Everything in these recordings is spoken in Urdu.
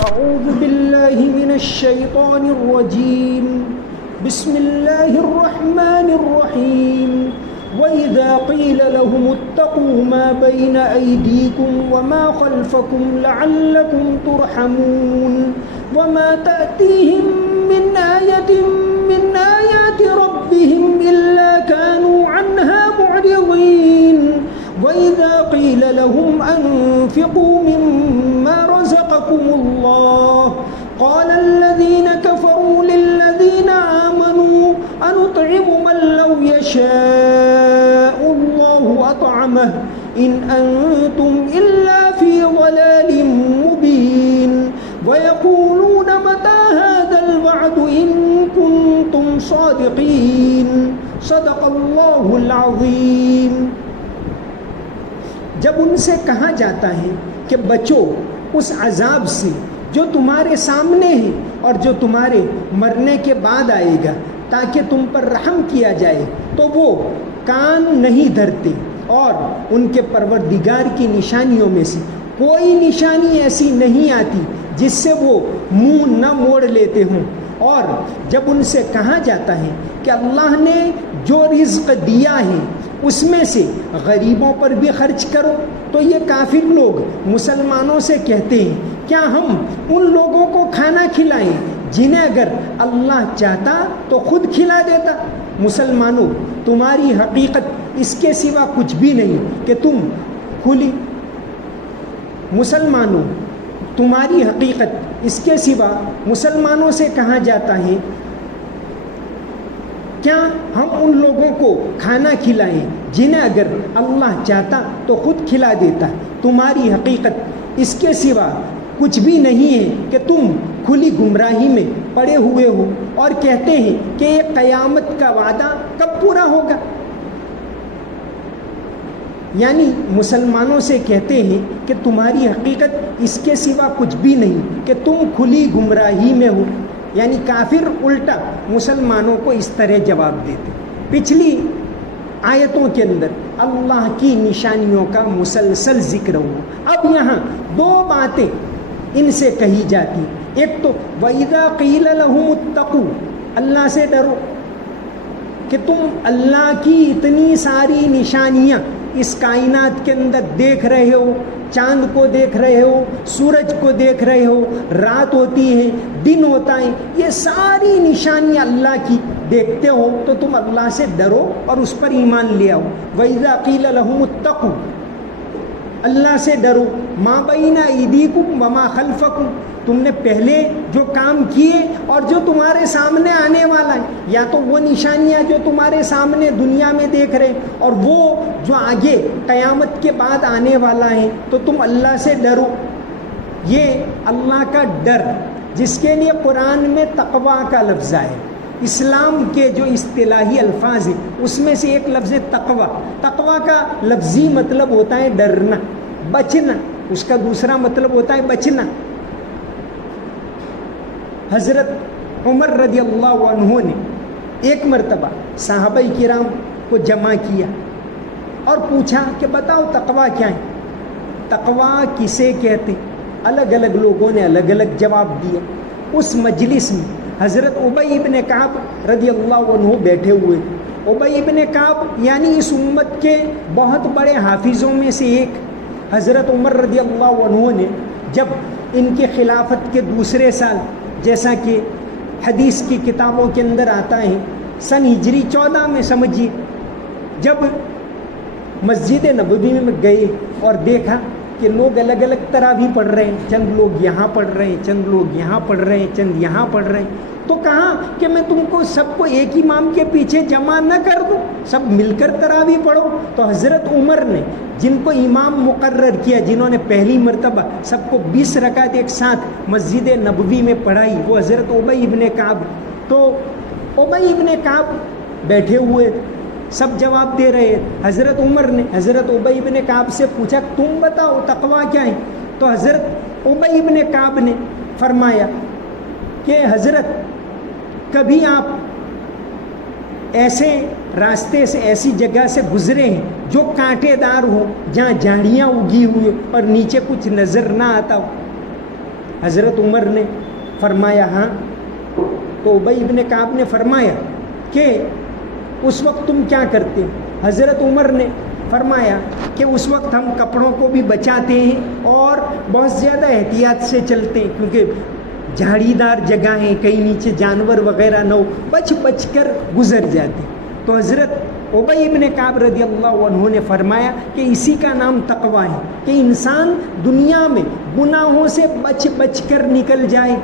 أعوذ بالله من الشيطان الرجيم بسم الله الرحمن الرحيم وإذا قيل لهم اتقوا ما بين أيديكم وما خلفكم لعلكم ترحمون وما تأتيهم من آية من آيات ربهم إلا كانوا عنها معرضين وإذا قيل لهم أنفقوا مما رزقكم الله قال الذين كفروا للذين آمنوا أنطعم من لو يشاء الله أطعمه إن أنتم إلا في ضلال مبين ويقولون متى هذا الوعد إن كنتم صادقين صدق الله العظيم. جب ان سے کہا جاتا ہے کہ بچو اس عذاب سے جو تمہارے سامنے ہے اور جو تمہارے مرنے کے بعد آئے گا تاکہ تم پر رحم کیا جائے، تو وہ کان نہیں دھرتے اور ان کے پروردگار کی نشانیوں میں سے کوئی نشانی ایسی نہیں آتی جس سے وہ منہ نہ موڑ لیتے ہوں. اور جب ان سے کہا جاتا ہے کہ اللہ نے جو رزق دیا ہے اس میں سے غریبوں پر بھی خرچ کرو، تو یہ کافر لوگ مسلمانوں سے کہتے ہیں کیا ہم ان لوگوں کو کھانا کھلائیں جنہیں اگر اللہ چاہتا تو خود کھلا دیتا. مسلمانوں، تمہاری حقیقت اس کے سوا کچھ بھی نہیں کہ تم کھلی مسلمانوں تمہاری حقیقت اس کے سوا مسلمانوں سے کہا جاتا ہے کیا ہم ان لوگوں کو کھانا کھلائیں جنہیں اگر اللہ چاہتا تو خود کھلا دیتا. تمہاری حقیقت اس کے سوا کچھ بھی نہیں ہے کہ تم کھلی گمراہی میں پڑے ہوئے ہو اور کہتے ہیں کہ یہ قیامت کا وعدہ کب پورا ہوگا. یعنی مسلمانوں سے کہتے ہیں کہ تمہاری حقیقت اس کے سوا کچھ بھی نہیں کہ تم کھلی گمراہی میں ہو. یعنی کافر الٹا مسلمانوں کو اس طرح جواب دیتے. پچھلی آیتوں کے اندر اللہ کی نشانیوں کا مسلسل ذکر ہوا. اب یہاں دو باتیں ان سے کہی جاتی. ایک تو وَإِذَا قِيلَ لَهُمُ اتَّقُوا، اللہ سے ڈرو، کہ تم اللہ کی اتنی ساری نشانیاں اس کائنات کے اندر دیکھ رہے ہو، چاند کو دیکھ رہے ہو، سورج کو دیکھ رہے ہو، رات ہوتی ہے، دن ہوتا ہے، یہ ساری نشانیاں اللہ کی دیکھتے ہو تو تم اللہ سے ڈرو اور اس پر ایمان لے آؤ. وَإِذَا قِيلَ لَهُمُ اتَّقُوا، اللہ سے ڈرو، مَا بَيْنَ أَيْدِيكُمْ وَمَا خَلْفَكُمْ، تم نے پہلے جو کام کیے اور جو تمہارے سامنے آنے والا ہے، یا تو وہ نشانیاں جو تمہارے سامنے دنیا میں دیکھ رہے اور وہ جو آگے قیامت کے بعد آنے والا ہے، تو تم اللہ سے ڈرو. یہ اللہ کا ڈر جس کے لیے قرآن میں تقویٰ کا لفظ ہے. اسلام کے جو اصطلاحی الفاظ ہیں اس میں سے ایک لفظ ہے تقویٰ. تقویٰ کا لفظی مطلب ہوتا ہے ڈرنا، بچنا. اس کا دوسرا مطلب ہوتا ہے بچنا. حضرت عمر رضی اللہ عنہ نے ایک مرتبہ صحابہ کرام کو جمع کیا اور پوچھا کہ بتاؤ تقویٰ کیا ہے، تقویٰ کسے کہتے. الگ الگ لوگوں نے الگ الگ جواب دیا. اس مجلس میں حضرت ابی ابن کعب رضی اللہ عنہ بیٹھے ہوئے تھے. ابی ابن کعب یعنی اس امت کے بہت بڑے حافظوں میں سے ایک. حضرت عمر رضی اللہ عنہ نے جب ان کے خلافت کے دوسرے سال، جیسا کہ حدیث کی کتابوں کے اندر آتا ہے سن ہجری 14 میں سمجھیے، جب مسجد نبوی میں گئے اور دیکھا کہ لوگ الگ الگ تراویح پڑھ رہے ہیں، چند لوگ یہاں پڑھ رہے ہیں، چند لوگ یہاں پڑھ رہے ہیں، چند یہاں پڑھ رہے ہیں، تو کہا کہ میں تم کو سب کو ایک امام کے پیچھے جمع نہ کر دوں، سب مل کر تراویح پڑھو. تو حضرت عمر نے جن کو امام مقرر کیا، جنہوں نے پہلی مرتبہ سب کو 20 رکعت ایک ساتھ مسجد نبوی میں پڑھائی، وہ حضرت ابی ابن کعب. تو ابی ابن کعب بیٹھے ہوئے سب جواب دے رہے. حضرت عمر نے حضرت ابی ابن کعب سے پوچھا تم بتاؤ تقویٰ کیا ہے. تو حضرت ابی ابن کعب نے فرمایا کہ حضرت کبھی آپ ایسے راستے سے، ایسی جگہ سے گزرے ہیں جو کانٹے دار ہو، جہاں جھاڑیاں اگی ہوئی اور نیچے کچھ نظر نہ آتا ہو. حضرت عمر نے فرمایا ہاں. تو ابی ابن کعب نے فرمایا کہ اس وقت تم کیا کرتے؟ حضرت عمر نے فرمایا کہ اس وقت ہم کپڑوں کو بھی بچاتے ہیں اور بہت زیادہ احتیاط سے چلتے ہیں، کیونکہ جھاڑی دار جگہ ہیں، کہیں نیچے جانور وغیرہ نہ ہو، بچ بچ کر گزر جاتے. تو حضرت ابی ابن کعب رضی اللہ عنہ نے فرمایا کہ اسی کا نام تقویٰ ہے کہ انسان دنیا میں گناہوں سے بچ بچ کر نکل جائے.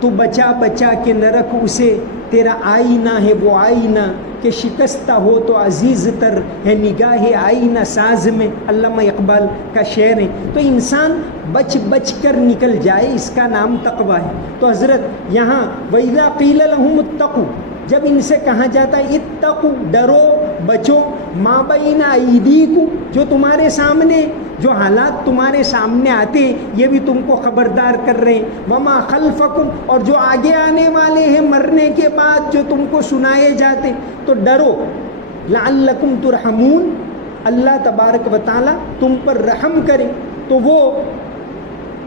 تو بچا بچا کے نہ رکھ اسے، تیرا آئینہ ہے وہ آئینہ کہ شکستہ ہو تو عزیز تر ہے نگاہ آئینہ ساز میں، علامہ اقبال کا شعر ہے. تو انسان بچ بچ کر نکل جائے، اس کا نام تقویٰ ہے. تو حضرت یہاں وَإِذَا قِيلَ لَهُمُ اتَّقُوا، جب ان سے کہا جاتا ہے اتقوا، ڈرو بچو، مَا بَيْنَ أَيْدِيكُمْ، جو تمہارے سامنے، جو حالات تمہارے سامنے آتے یہ بھی تم کو خبردار کر رہے ہیں، وَمَا خَلْفَكُمْ، اور جو آگے آنے والے ہیں مرنے کے بعد جو تم کو سنائے جاتے، تو ڈرو. لَعَلَّكُمْ تُرْحَمُونَ، اللہ تبارک و تعالیٰ تم پر رحم کرے. تو وہ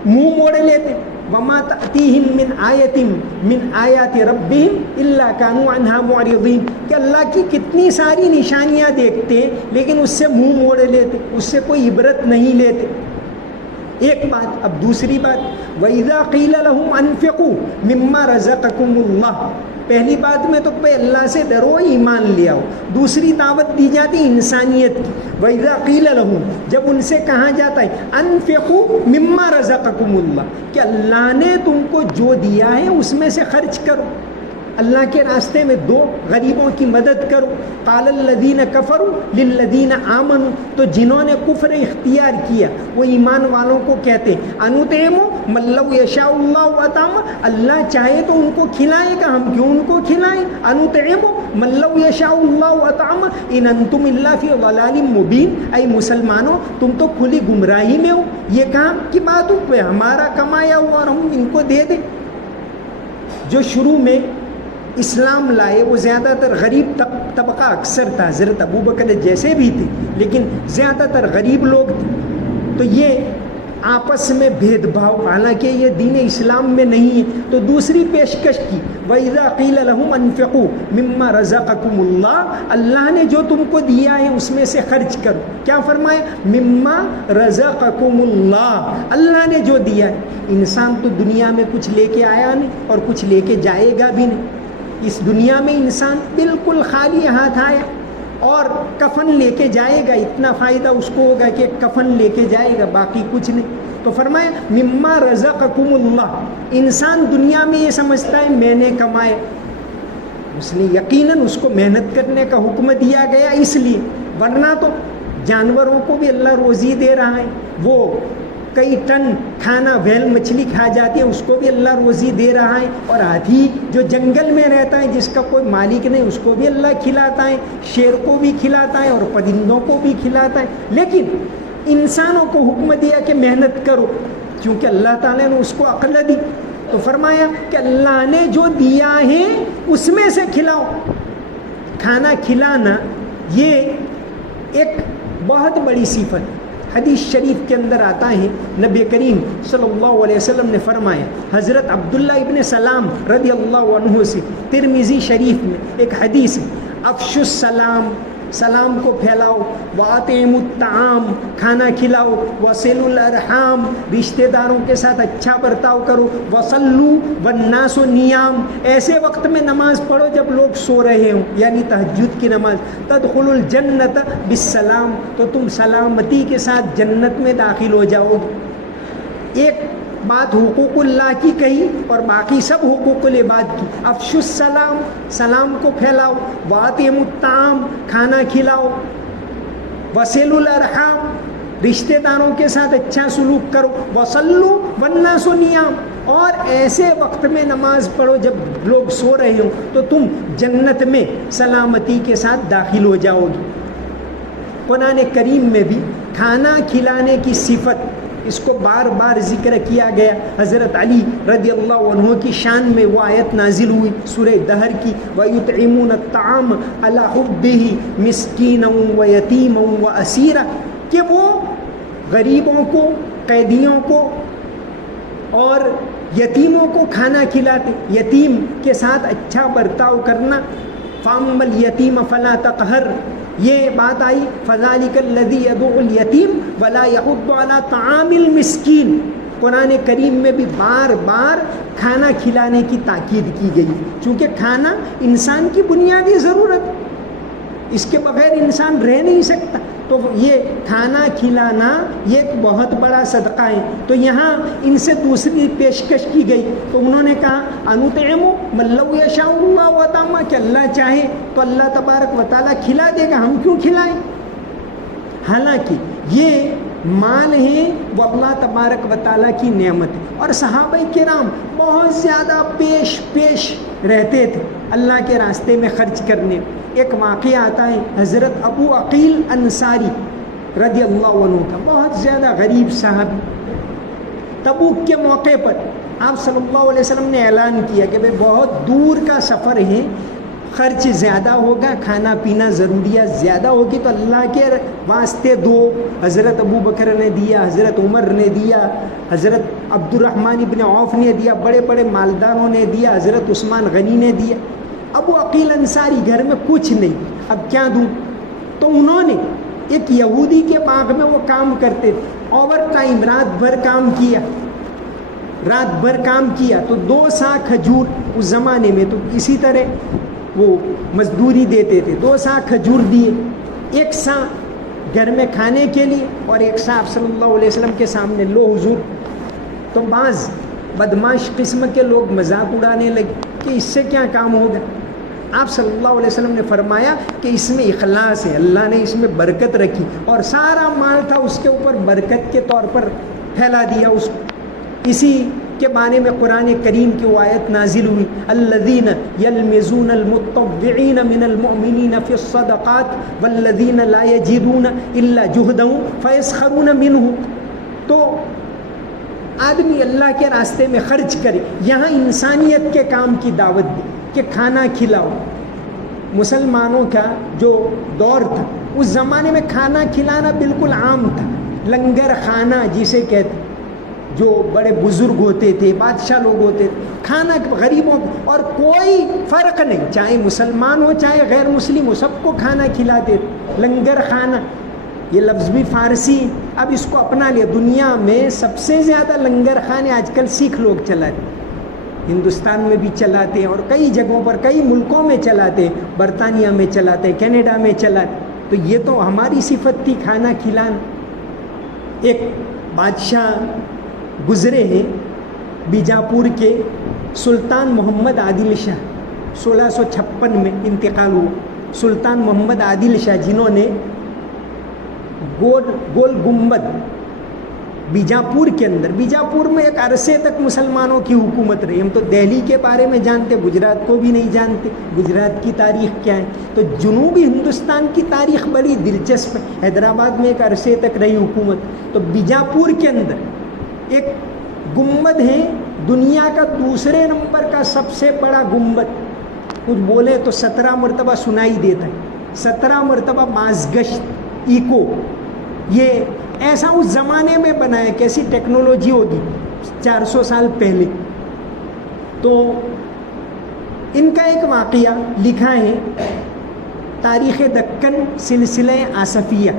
منہ موڑ لیتے. وَمَا تَأْتِيهِم مِّنْ آيَةٍ مِّنْ آيَاتِ رَبِّهِمْ إِلَّا كَانُوا عَنْهَا مُعْرِضِينَ، کہ اللہ کی کتنی ساری نشانیاں دیکھتے ہیں لیکن اس سے منہ موڑ لیتے، اس سے کوئی عبرت نہیں لیتے. ایک بات. اب دوسری بات، وَإِذَا قِيلَ لَهُمْ أَنفِقُوا مِمَّا رَزَقَكُمُ اللَّهُ، پہلی بات میں تو پہ اللہ سے ڈرو، ایمان لے آؤ. دوسری دعوت دی جاتی انسانیت کی. وَإِذَا قِيلَ لَهُمْ، جب ان سے کہا جاتا ہے أَنفِقُوا مِمَّا رَزَقَكُمُ اللَّهُ، کہ اللہ نے تم کو جو دیا ہے اس میں سے خرچ کرو، اللہ کے راستے میں دو، غریبوں کی مدد کرو. قال الذین کفروا للذین آمنوا، تو جنہوں نے کفر اختیار کیا وہ ایمان والوں کو کہتے انطعم من لو یشاء اللہ اطعمہ، اللہ چاہے تو ان کو کھلائے گا، ہم کیوں ان کو کھلائیں. انطعم من لو یشاء اللہ اطعمہ ان انتم الا فی ضلال مبین، اے مسلمانوں تم تو کھلی گمراہی میں ہو، یہ کام کی بات ہو ہمارا کمایا ہوا اور ہم ان کو دے دیں. جو شروع میں اسلام لائے وہ زیادہ تر غریب طبقہ اکثر تھا، حضرت ابو بکر جیسے بھی تھے لیکن زیادہ تر غریب لوگ تھے. تو یہ آپس میں بھید بھاؤ، حالانکہ یہ دین اسلام میں نہیں ہے. تو دوسری پیشکش کی وَإِذَا قِيلَ لَهُمْ أَنفِقُوا مِمَّا رَزَقَكُمُ اللَّهُ، اللہ نے جو تم کو دیا ہے اس میں سے خرچ کرو. کیا فرمایا؟ مِمَّا رَزَقَكُمُ اللَّهُ، اللہ نے جو دیا ہے. انسان تو دنیا میں کچھ لے کے آیا نہیں اور کچھ لے کے جائے گا بھی نہیں. اس دنیا میں انسان بالکل خالی ہاتھ آیا اور کفن لے کے جائے گا، اتنا فائدہ اس کو ہوگا کہ کفن لے کے جائے گا، باقی کچھ نہیں. تو فرمایا مما رزقکم اللہ، انسان دنیا میں یہ سمجھتا ہے میں نے کمائے، اس نے یقیناً اس کو محنت کرنے کا حکم دیا گیا اس لیے، ورنہ تو جانوروں کو بھی اللہ روزی دے رہا ہے. وہ کئی ٹن کھانا ویل مچھلی کھا جاتی ہے اس کو بھی اللہ روزی دے رہا ہے، اور ہاتھی جو جنگل میں رہتا ہے جس کا کوئی مالک نہیں اس کو بھی اللہ کھلاتا ہے، شیر کو بھی کھلاتا ہے اور پرندوں کو بھی کھلاتا ہے. لیکن انسانوں کو حکم دیا کہ محنت کرو، کیونکہ اللہ تعالیٰ نے اس کو عقل دی. تو فرمایا کہ اللہ نے جو دیا ہے اس میں سے کھلاؤ. کھانا کھلانا یہ ایک بہت بڑی صفت. حدیث شریف کے اندر آتا ہے نبی کریم صلی اللہ علیہ وسلم نے فرمایا، حضرت عبداللہ ابن سلام رضی اللہ عنہ سے ترمذی شریف میں ایک حدیث ہے، افشوا السلام، سلام کو پھیلاؤ، واطعموا الطعام، کھانا کھلاؤ، وصلوا الارحام، رشتہ داروں کے ساتھ اچھا برتاؤ کرو، وصلوا والناس نیام، ایسے وقت میں نماز پڑھو جب لوگ سو رہے ہوں، یعنی تہجد کی نماز. تدخلوا الجنت بالسلام، تو تم سلامتی کے ساتھ جنت میں داخل ہو جاؤ گے. ایک بات حقوق اللہ کی کہی اور باقی سب حقوق العباد کی. افشوا السلام، سلام کو پھیلاؤ، واطعموا الطعام، کھانا کھلاؤ، وصلوا الارحام، رشتہ داروں کے ساتھ اچھا سلوک کرو، وصلوا والناس نیام، اور ایسے وقت میں نماز پڑھو جب لوگ سو رہے ہوں تو تم جنت میں سلامتی کے ساتھ داخل ہو جاؤ گے. قرآن کریم میں بھی کھانا کھلانے کی صفت اس کو بار بار ذکر کیا گیا. حضرت علی رضی اللہ عنہ کی شان میں وہ آیت نازل ہوئی سورہ دہر کی، وَيُطْعِمُونَ الطَّعَامَ عَلَىٰ حُبِّهِ مِسْكِينًا وَيَتِيمًا وَأَسِيرًا، کہ وہ غریبوں کو، قیدیوں کو اور یتیموں کو کھانا کھلاتے، یتیم کے ساتھ اچھا برتاؤ کرنا. فَأَمَّا الْيَتِيمَ فَلَا تَقْهَرْ، یہ بات آئی. فَذَلِكَ الَّذِي يَدُعُّ الْيَتِيمَ وَلَا يَحُضُّ عَلَى طَعَامِ الْمِسْكِينِ. قرآن کریم میں بھی بار بار کھانا کھلانے کی تاکید کی گئی، چونکہ کھانا انسان کی بنیادی ضرورت، اس کے بغیر انسان رہ نہیں سکتا. تو یہ کھانا کھلانا یہ ایک بہت بڑا صدقہ ہے. تو یہاں ان سے دوسری پیشکش کی گئی، تو انہوں نے کہا انطعم من لو یشاء اللہ وطعما، کہ اللہ چاہے تو اللہ تبارک و تعالیٰ کھلا دے گا، ہم کیوں کھلائیں. حالانکہ یہ مال ہے وہ اللہ تبارک و تعالیٰ کی نعمت ہے، اور صحابہ کرام بہت زیادہ پیش رہتے تھے اللہ کے راستے میں خرچ کرنے. ایک واقعہ آتا ہے حضرت ابو عقیل انصاری رضی اللہ عنہ کا، بہت زیادہ غریب صاحب. تبوک کے موقع پر آپ صلی اللہ علیہ وسلم نے اعلان کیا کہ بھئی بہت دور کا سفر ہے، خرچ زیادہ ہوگا، کھانا پینا ضروریات زیادہ ہوگی، تو اللہ کے واسطے دو. حضرت ابو بکر نے دیا، حضرت عمر نے دیا، حضرت عبد الرحمن ابن عوف نے دیا، بڑے بڑے مالداروں نے دیا، حضرت عثمان غنی نے دیا. ابو عقیل انصاری گھر میں کچھ نہیں، اب کیا دوں. تو انہوں نے ایک یہودی کے باغ میں وہ کام کرتے تھے، اوور ٹائم رات بھر کام کیا تو 2 سا کھجور، اس زمانے میں تو اسی طرح وہ مزدوری دیتے تھے، 2 سا کھجور دیے، 1 سا گھر میں کھانے کے لیے اور 1 سا آپ صلی اللہ علیہ وسلم کے سامنے، لو حضور. تو بعض بدماش قسم کے لوگ مذاق اڑانے لگے کہ اس سے کیا کام ہوگا. آپ صلی اللہ علیہ وسلم نے فرمایا کہ اس میں اخلاص ہے، اللہ نے اس میں برکت رکھی، اور سارا مال تھا اس کے اوپر برکت کے طور پر پھیلا دیا اس کو. اسی کے بارے میں قرآن کریم کی وہ آیت نازل ہوئی، الذین یلمزون المتطوعین من المؤمنین فی الصدقات والذین لا یجدون الا جہدهم فیسخرون منہ. تو آدمی اللہ کے راستے میں خرچ کرے. یہاں انسانیت کے کام کی دعوت دی کہ کھانا کھلاؤ. مسلمانوں کا جو دور تھا اس زمانے میں کھانا کھلانا بالکل عام تھا. لنگر خانہ جسے کہتے، جو بڑے بزرگ ہوتے تھے، بادشاہ لوگ ہوتے تھے، کھانا غریبوں کو، اور کوئی فرق نہیں، چاہے مسلمان ہو چاہے غیر مسلم ہو، سب کو کھانا کھلاتے تھے. لنگر خانہ یہ لفظ بھی فارسی، اب اس کو اپنا لیا. دنیا میں سب سے زیادہ لنگر خانے آج کل سکھ لوگ چلاتے، ہندوستان میں بھی چلاتے ہیں اور کئی جگہوں پر، کئی ملکوں میں چلاتے ہیں، برطانیہ میں چلاتے ہیں، کینیڈا میں چلاتے. تو یہ تو ہماری صفت تھی کھانا کھلانا. ایک بادشاہ گزرے ہیں بیجاپور کے، سلطان محمد عادل شاہ، 1656 میں انتقال ہوا. سلطان محمد عادل شاہ جنہوں نے گول گنبد بیجاپور کے اندر، بیجاپور میں ایک عرصے تک مسلمانوں کی حکومت رہی. ہم تو دہلی کے بارے میں جانتے، گجرات کو بھی نہیں جانتے، گجرات کی تاریخ کیا ہے. تو جنوبی ہندوستان کی تاریخ بڑی دلچسپ ہے. حیدرآباد میں ایک عرصے تک رہی حکومت. تو بیجاپور کے اندر ایک گنبد ہے، دنیا کا دوسرے نمبر کا سب سے بڑا گنبد. کچھ بولے تو 17 مرتبہ سنائی دیتا ہے، 17 مرتبہ بازگشت ایکو. یہ ایسا اس زمانے میں بنا ہے، کیسی ٹیکنالوجی ہوگی 400 سال پہلے. تو ان کا ایک واقعہ لکھا ہے تاریخ دکن سلسلہ آصفیہ.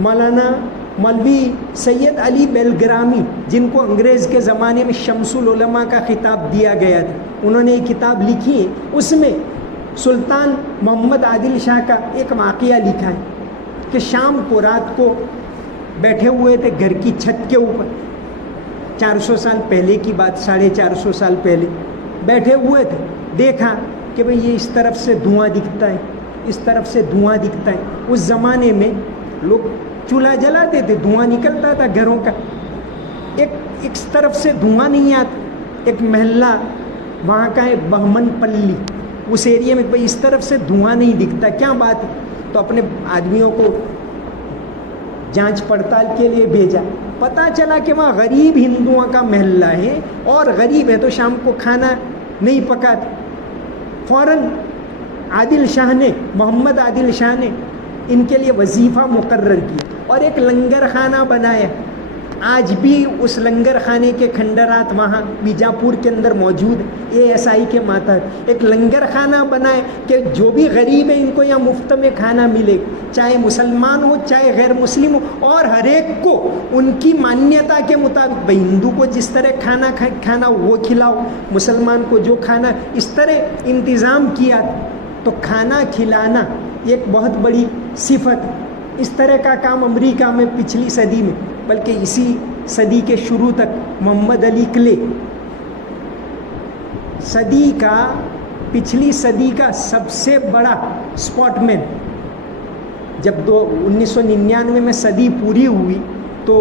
مولانا مولوی سید علی بیلگرامی، جن کو انگریز کے زمانے میں شمس العلماء کا خطاب دیا گیا تھا، انہوں نے ایک کتاب لکھی ہے. اس میں سلطان محمد عادل شاہ کا ایک واقعہ لکھا ہے کہ شام کو، رات کو بیٹھے ہوئے تھے گھر کی چھت کے اوپر. 400 سال پہلے کی بات، 450 سال پہلے بیٹھے ہوئے تھے. دیکھا کہ بھئی یہ اس طرف سے دھواں دکھتا ہے، اس طرف سے دھواں دکھتا ہے. اس زمانے میں لوگ چولہا جلاتے تھے، دھواں نکلتا تھا گھروں کا. ایک طرف سے دھواں نہیں آتا. ایک محلہ وہاں کا ہے بہمن پلی، اس ایریے میں بھئی اس طرف سے دھواں نہیں دکھتا، کیا بات ہے. تو اپنے آدمیوں کو جانچ پڑتال کے لیے بھیجا. پتہ چلا کہ وہاں غریب ہندوؤں کا محلہ ہے، اور غریب ہے تو شام کو کھانا نہیں پکاتے. فوراً عادل شاہ نے، محمد عادل شاہ نے ان کے لیے وظیفہ مقرر کیا. اور ایک لنگر خانہ بنایا. آج بھی اس لنگر خانے کے کھنڈرات وہاں بیجاپور کے اندر موجود ہیں. ASI کے ماتحت ایک لنگر خانہ بنائے کہ جو بھی غریب ہیں ان کو یہاں مفت میں کھانا ملے, چاہے مسلمان ہو چاہے غیر مسلم ہو, اور ہر ایک کو ان کی مانیتا کے مطابق, بھائی ہندو کو جس طرح کھانا وہ کھلاؤ, مسلمان کو جو کھانا, اس طرح انتظام کیا. تو کھانا کھلانا ایک بہت بڑی صفت. اس طرح کا کام امریکہ میں پچھلی صدی میں, بلکہ اسی صدی کے شروع تک محمد علی کلے پچھلی صدی کا سب سے بڑا اسپاٹ مین. جب 1999 میں صدی پوری ہوئی تو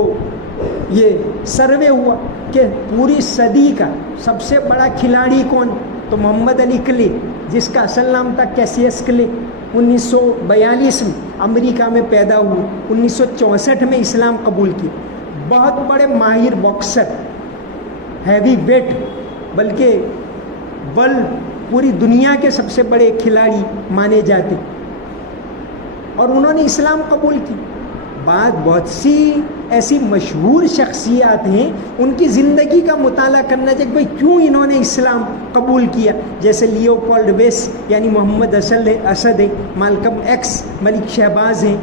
یہ سروے ہوا کہ پوری صدی کا سب سے بڑا کھلاڑی کون, تو محمد علی کلے, جس کا اصل نام تھا کیسیس کلے. 1942 میں امریکہ میں پیدا ہوئے, 1964 میں اسلام قبول کی. بہت بڑے ماہر باکسر, ہیوی ویٹ, بلکہ پوری دنیا کے سب سے بڑے کھلاڑی مانے جاتے, اور انہوں نے اسلام قبول کی. بہت سی ایسی مشہور شخصیات ہیں, ان کی زندگی کا مطالعہ کرنا چاہیے کہ بھائی کیوں انہوں نے اسلام قبول کیا. جیسے لیوپولڈ ویس یعنی محمد اسد ہے, مالکم ایکس ملک شہباز ہیں,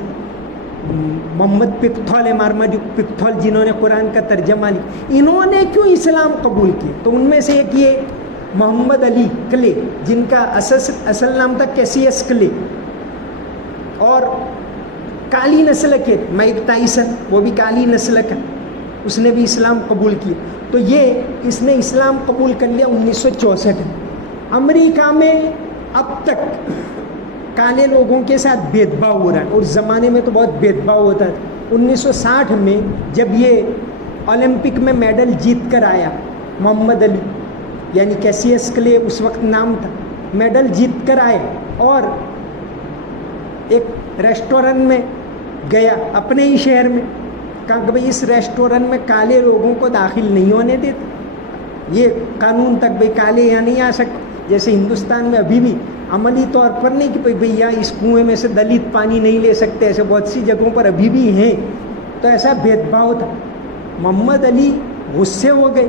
محمد پکتھول ہے, مارماڈیوک پکتھول, جنہوں نے قرآن کا ترجمہ لکھا. انہوں نے کیوں اسلام قبول کیا؟ تو ان میں سے ایک یہ محمد علی کلے, جن کا اصل نام تھا کیسیس کلے, اور کالی نسل کے مائک ٹائسن, وہ بھی کالی نسل کا, اس نے بھی اسلام قبول کی. تو اس نے اسلام قبول کر لیا 1964 میں. امریکہ میں اب تک کالے لوگوں کے ساتھ بھید بھاؤ ہو رہا ہے, اور زمانے میں تو بہت بھید بھاؤ ہوتا تھا. 1960 میں جب یہ اولمپک میں میڈل جیت کر آیا محمد علی, یعنی کیسیس کلے اس وقت نام تھا, میڈل جیت کر آئے اور ایک ریسٹورنٹ میں گیا اپنے ہی شہر میں, کہا کہ بھائی اس ریسٹورنٹ میں کالے لوگوں کو داخل نہیں ہونے دیتے. یہ قانون تک بھائی کالے یہاں نہیں آ سکتے. جیسے ہندوستان میں ابھی بھی عملی طور پر نہیں کہ بھائی یہاں اس کنویں میں سے دلت پانی نہیں لے سکتے, ایسے بہت سی جگہوں پر ابھی بھی ہیں. تو ایسا بھید بھاؤ تھا. محمد علی غصے ہو گئے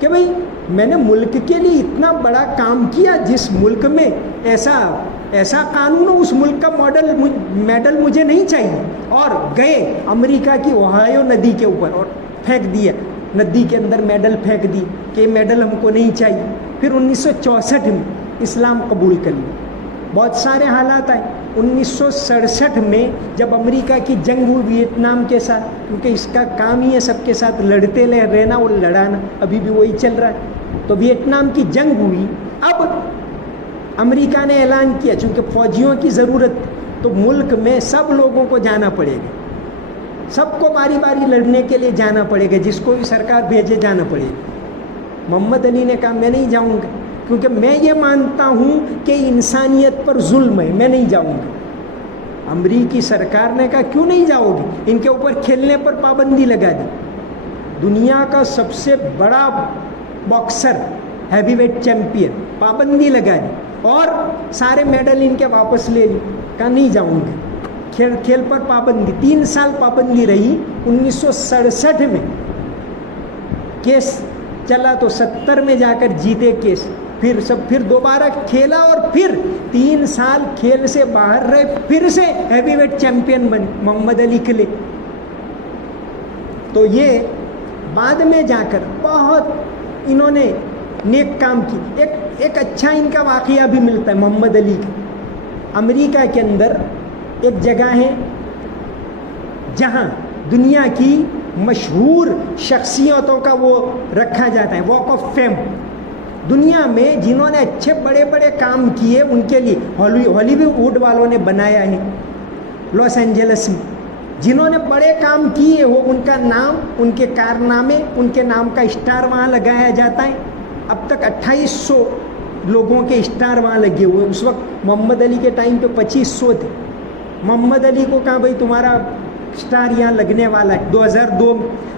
کہ بھائی میں نے ملک کے لیے اتنا بڑا کام کیا, جس ملک میں ایسا قانون ہو, اس ملک کا میڈل مجھے نہیں چاہیے. اور گئے امریکہ کی اوہایو ندی کے اوپر اور پھینک دیا, ندی کے اندر میڈل پھینک دی کہ میڈل ہم کو نہیں چاہیے. پھر 1964 میں اسلام قبول کر لیا. بہت سارے حالات آئے. 1967 میں جب امریکہ کی جنگ ہوئی ویتنام کے ساتھ, کیونکہ اس کا کام ہی ہے سب کے ساتھ لڑتے رہنا اور لڑانا, ابھی بھی وہی چل رہا ہے. تو ویتنام کی جنگ ہوئی. اب امریکہ نے اعلان کیا چونکہ فوجیوں کی ضرورت, تو ملک میں سب لوگوں کو جانا پڑے گا, سب کو باری باری لڑنے کے لیے جانا پڑے گا, جس کو بھی سرکار بھیجے جانا پڑے گا. محمد علی نے کہا میں نہیں جاؤں گا, کیونکہ میں یہ مانتا ہوں کہ انسانیت پر ظلم ہے, میں نہیں جاؤں گا. امریکی سرکار نے کہا کیوں نہیں جاؤ گے؟ ان کے اوپر کھیلنے پر پابندی لگا دی. دنیا کا سب سے بڑا باکسر, ہیوی ویٹ چیمپئن, پابندی لگا دی اور سارے میڈل ان کے واپس لے لی. کہا نہیں جاؤں گے. کھیل پر پابندی, 3 سال پابندی رہی. 1967 میں کیس چلا تو 70 میں جا کر جیتے کیس. پھر دوبارہ کھیلا اور پھر 3 سال کھیل سے باہر رہے, پھر سے ہیوی ویٹ چیمپئن بنے محمد علی کلے. تو یہ بعد میں جا کر بہت انہوں نے نیک کام کی. ایک اچھا ان کا واقعہ بھی ملتا ہے محمد علی کا. امریکہ کے اندر ایک جگہ ہے جہاں دنیا کی مشہور شخصیتوں کا وہ رکھا جاتا ہے, واک آف فیم. دنیا میں جنہوں نے اچھے بڑے بڑے کام کیے ان کے لیے ہالی ووڈ والوں نے بنایا ہے لاس اینجلس میں. جنہوں نے بڑے کام کیے ہو ان کا نام, ان کے کارنامے, ان کے نام کا اسٹار وہاں لگایا جاتا ہے. اب تک 2800 لوگوں کے اسٹار وہاں لگے ہوئے. اس وقت محمد علی کے ٹائم پہ 2500 تھے. محمد علی کو کہا بھائی تمہارا اسٹار یہاں لگنے والا ہے.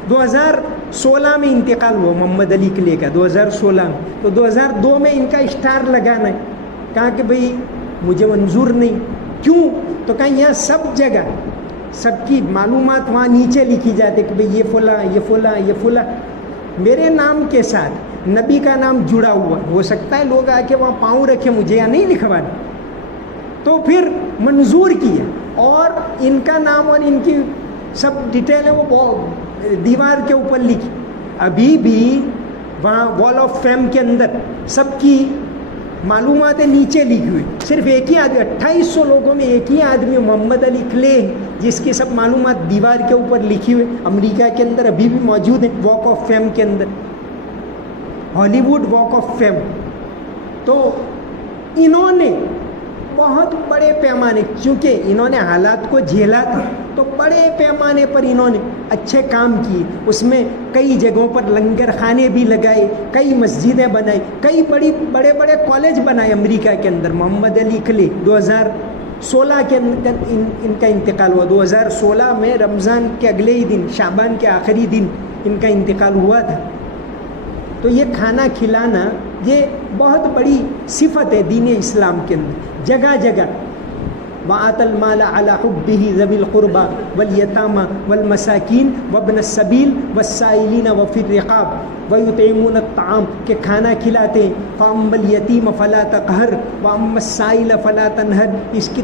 2016 میں انتقال ہوا محمد علی کلے کا, 2016 میں. تو 2002 میں ان کا اسٹار لگانا ہے. کہا کہ بھائی مجھے منظور نہیں. کیوں؟ تو کہا یہاں سب جگہ سب کی معلومات وہاں نیچے لکھی جاتی کہ بھئی یہ فلاں یہ فلاں یہ فلاں. میرے نام کے ساتھ نبی کا نام جڑا ہوا ہو سکتا ہے لوگ آ کے وہاں پاؤں رکھے مجھے یا نہیں لکھوانا, تو پھر منظور کیا اور ان کا نام اور ان کی سب ڈیٹیل ہے وہ دیوار کے اوپر لکھی. ابھی بھی وہاں وال آف فیم کے اندر سب کی معلوماتیں نیچے لکھی ہوئی. صرف ایک ہی آدمی 2800 لوگوں میں ایک ہی آدمی محمد علی کلے جس کی سب معلومات دیوار کے اوپر لکھی ہوئی. امریکہ کے اندر ابھی بھی موجود ہیں واک آف فیم کے اندر, ہالی ووڈ واک آف فیم. تو انہوں نے بہت بڑے پیمانے, چونکہ انہوں نے حالات کو جھیلا تھا تو بڑے پیمانے پر انہوں نے اچھے کام کیے. اس میں کئی جگہوں پر لنگر خانے بھی لگائے, کئی مسجدیں بنائی, کئی بڑے بڑے کالج بنائے امریکہ کے اندر. محمد علی کلے 2016 کے اندر ان کا انتقال ہوا. 2016 میں رمضان کے اگلے ہی دن, شعبان کے آخری دن ان کا انتقال ہوا تھا. تو یہ کھانا کھلانا یہ بہت بڑی صفت ہے دین اسلام کے اندر. جگہ جگہ وَآتَى الْمَالَ عَلَى حُبِّهِ ذَوِي الْقُرْبَى وَالْيَتَامَى وَالْمَسَاكِينِ وَابْنَ السَّبِيلِ وَالسَّائِلِينَ وَفِي الرِّقَابِ وَيُطْعِمُونَ الطَّعَامَ کہ کھانا کھلاتے ہیں. فَأَمَّا الْيَتِيمَ فَلَا تَقْهَرْ وَأَمَّا السَّائِلَ فَلَا تَنْهَرْ. اس کی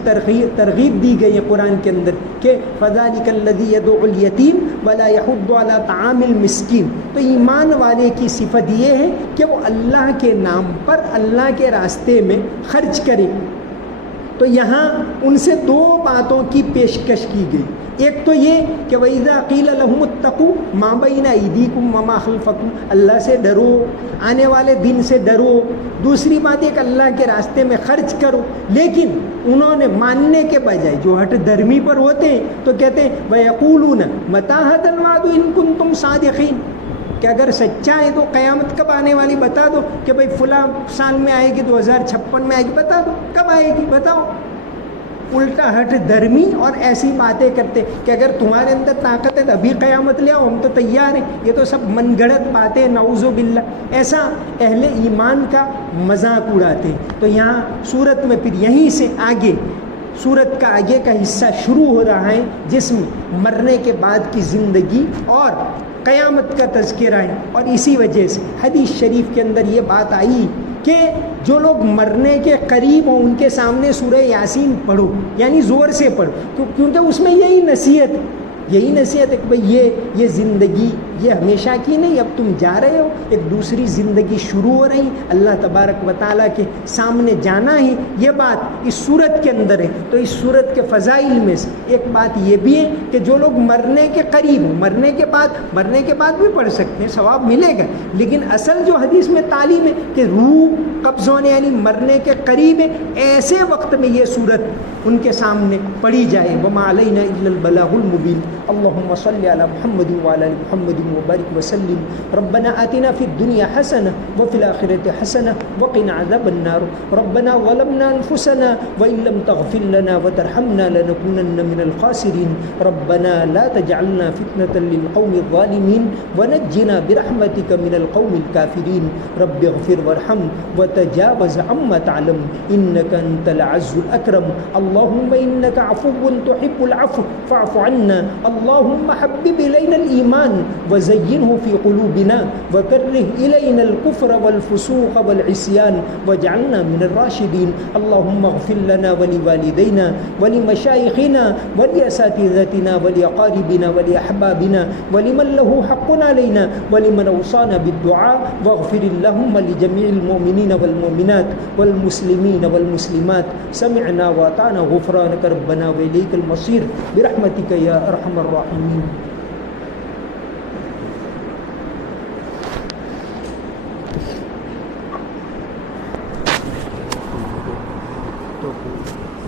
ترغیب دی گئی ہے قرآن کے اندر کہ فَذَلِكَ الَّذِي يَدُعُ الْيَتِيمَ وَلَا يَحُضُّ عَلَى طَعَامِ الْمِسْكِينِ. تو ایمان والے کی صفت یہ ہے کہ وہ اللہ کے نام پر اللہ کے راستے میں خرچ کرے. تو یہاں ان سے دو باتوں کی پیشکش کی گئی. ایک تو یہ کہ وَإِذَا قِيلَ لَهُمُ اتَّقُوا مَا بَيْنَ أَيْدِيكُمْ وَمَا خَلْفَكُمْ, اللہ سے ڈرو, آنے والے دن سے ڈرو. دوسری بات یہ کہ اللہ کے راستے میں خرچ کرو. لیکن انہوں نے ماننے کے بجائے جو ہٹ دھرمی پر ہوتے ہیں تو کہتے ہیں وَيَقُولُونَ مَتَىٰ هَٰذَا الْوَعْدُ إِن كُنتُمْ صَادِقِينَ, کہ اگر سچا ہے تو قیامت کب آنے والی بتا دو, کہ بھئی فلاں سال میں آئے گی, 2056 میں آئے گی, بتا دو کب آئے گی بتاؤ. الٹا ہٹ دھرمی اور ایسی باتیں کرتے کہ اگر تمہارے اندر طاقت ہے تو ابھی قیامت لے آؤ, ہم تو تیار ہیں. یہ تو سب من گھڑت باتیں, نعوذ باللہ. ایسا اہل ایمان کا مذاق اڑاتے. تو یہاں سورت میں پھر یہیں سے آگے سورت کا آگے کا حصہ شروع ہو رہا ہے جس میں مرنے کے بعد کی زندگی اور قیامت کا تذکرہ ہے. اور اسی وجہ سے حدیث شریف کے اندر یہ بات آئی کہ جو لوگ مرنے کے قریب ہوں ان کے سامنے سورہ یاسین پڑھو, یعنی زور سے پڑھو, کیونکہ اس میں یہی نصیحت ہے کہ بھئی یہ زندگی یہ ہمیشہ کی نہیں, اب تم جا رہے ہو, ایک دوسری زندگی شروع ہو رہی, اللہ تبارک و تعالیٰ کے سامنے جانا ہے. یہ بات اس صورت کے اندر ہے. تو اس صورت کے فضائل میں سے ایک بات یہ بھی ہے کہ جو لوگ مرنے کے قریب ہوں, مرنے کے بعد بھی پڑھ سکتے ہیں, ثواب ملے گا. لیکن اصل جو حدیث میں تعلیم ہے کہ روح قبض ہونے یعنی مرنے کے قریب ہے, ایسے وقت میں یہ صورت ان کے سامنے پڑھی جائے. وَمَا عَلَيْنَا إِلَّا الْبَلَاغُ الْمُبِينُ. اللهم صل على محمد وعلى ال محمد وبارك وسلم. ربنا آتنا في الدنيا حسنة وفي الآخرة حسنة وقنا عذاب النار. ربنا ظلمنا أنفسنا وإن لم تغفر لنا وترحمنا لنكونن من الخاسرين. ربنا لا تجعلنا فتنة للقوم الظالمين ونجنا برحمتك من القوم الكافرين. رب اغفر وارحم وتجاوز عما تعلم إنك أنت العز الأكرم. اللهم إنك عفو تحب العفو فاعف عنا. اللهم حبب إلينا الإيمان وزينه في قلوبنا وكره إلينا الكفر والفسوق والعصيان واجعلنا من الراشدين. اللهم اغفر لنا ولوالدينا ولمشايخنا ولأساتذتنا ولأقاربنا ولأحبابنا ولمن له حق علينا ولمن أوصانا بالدعاء. واغفر اللهم لجميع المؤمنين والمؤمنات والمسلمين والمسلمات. سمعنا وأطعنا غفرانك ربنا وإليك المصير برحمتك يا أرحم الراحمين.